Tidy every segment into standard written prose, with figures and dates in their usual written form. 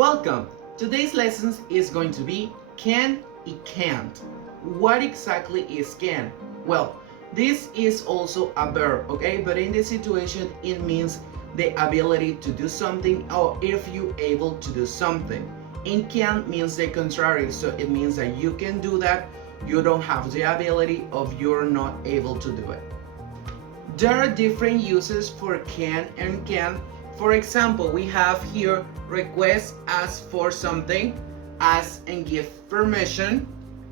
Welcome! Today's lesson is going to be can y can't. What exactly is can? Well, this is also a verb, okay? But in this situation, it means the ability to do something or if you're able to do something. And can't means the contrary, so it means that you can do that, you don't have the ability or you're not able to do it. There are different uses for can and can't. For example, we have here request, ask for something, ask and give permission,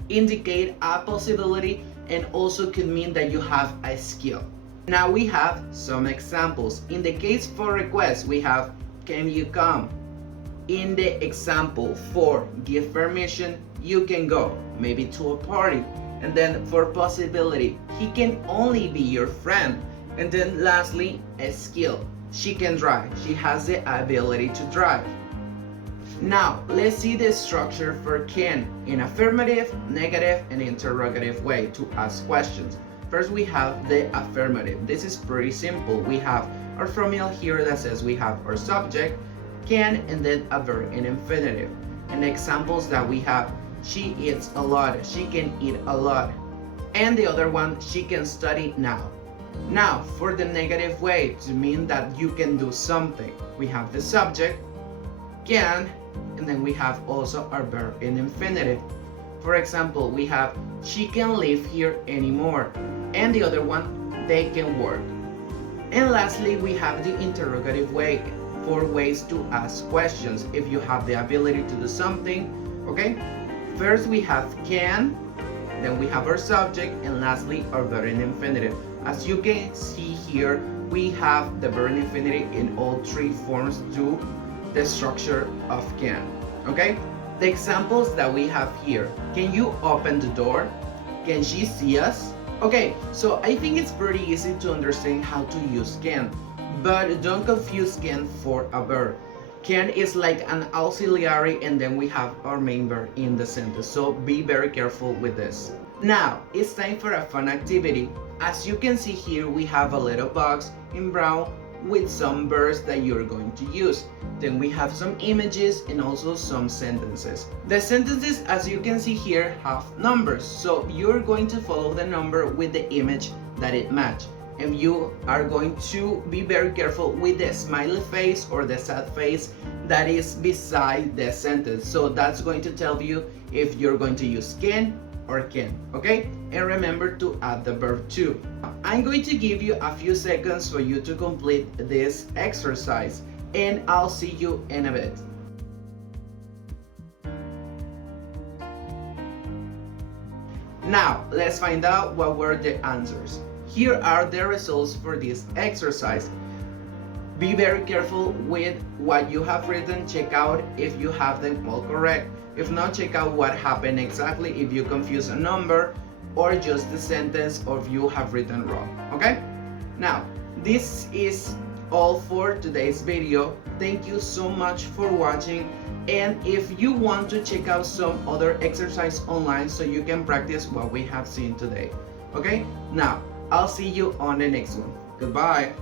indicate a possibility, and also could mean that you have a skill. Now we have some examples. In the case for request, we have can you come? In the example for give permission, you can go, maybe to a party. And then for possibility, he can only be your friend. And then lastly, a skill. She can drive. She has the ability to drive. Now, let's see the structure for can in affirmative, negative, and interrogative way to ask questions. First, we have the affirmative. This is pretty simple. We have our formula here that says we have our subject, can, and then a verb in infinitive. And examples that we have, she eats a lot. She can eat a lot. And the other one, she can study now. Now, for the negative way, to mean that you can do something, we have the subject, can, and then we have also our verb in infinitive. For example, we have she can live here anymore, and the other one, they can work. And lastly, we have the interrogative way, 4 ways to ask questions if you have the ability to do something, okay? First, we have can, then we have our subject, and lastly, our verb in infinitive. As you can see here, we have the verb in infinitive in all 3 forms to the structure of can, okay? The examples that we have here, can you open the door? Can she see us? Okay, so I think it's pretty easy to understand how to use can, but don't confuse can for a verb. Can is like an auxiliary and then we have our main verb in the sentence, so be very careful with this. Now, it's time for a fun activity. As you can see here, we have a little box in brown with some verbs that you're going to use. Then we have some images and also some sentences. The sentences, as you can see here, have numbers. So you're going to follow the number with the image that it matches. And you are going to be very careful with the smiley face or the sad face that is beside the sentence. So that's going to tell you if you're going to use can or can, okay? And remember to add the verb to. I'm going to give you a few seconds for you to complete this exercise, and I'll see you in a bit. Now, let's find out what were the answers. Here are the results for this exercise. Be very careful with what you have written. Check out if you have them all correct. If not, check out what happened exactly if you confuse a number or just the sentence or if you have written wrong, okay? Now, this is all for today's video. Thank you so much for watching, and if you want to check out some other exercise online so you can practice what we have seen today, okay? Now, I'll see you on the next one. Goodbye.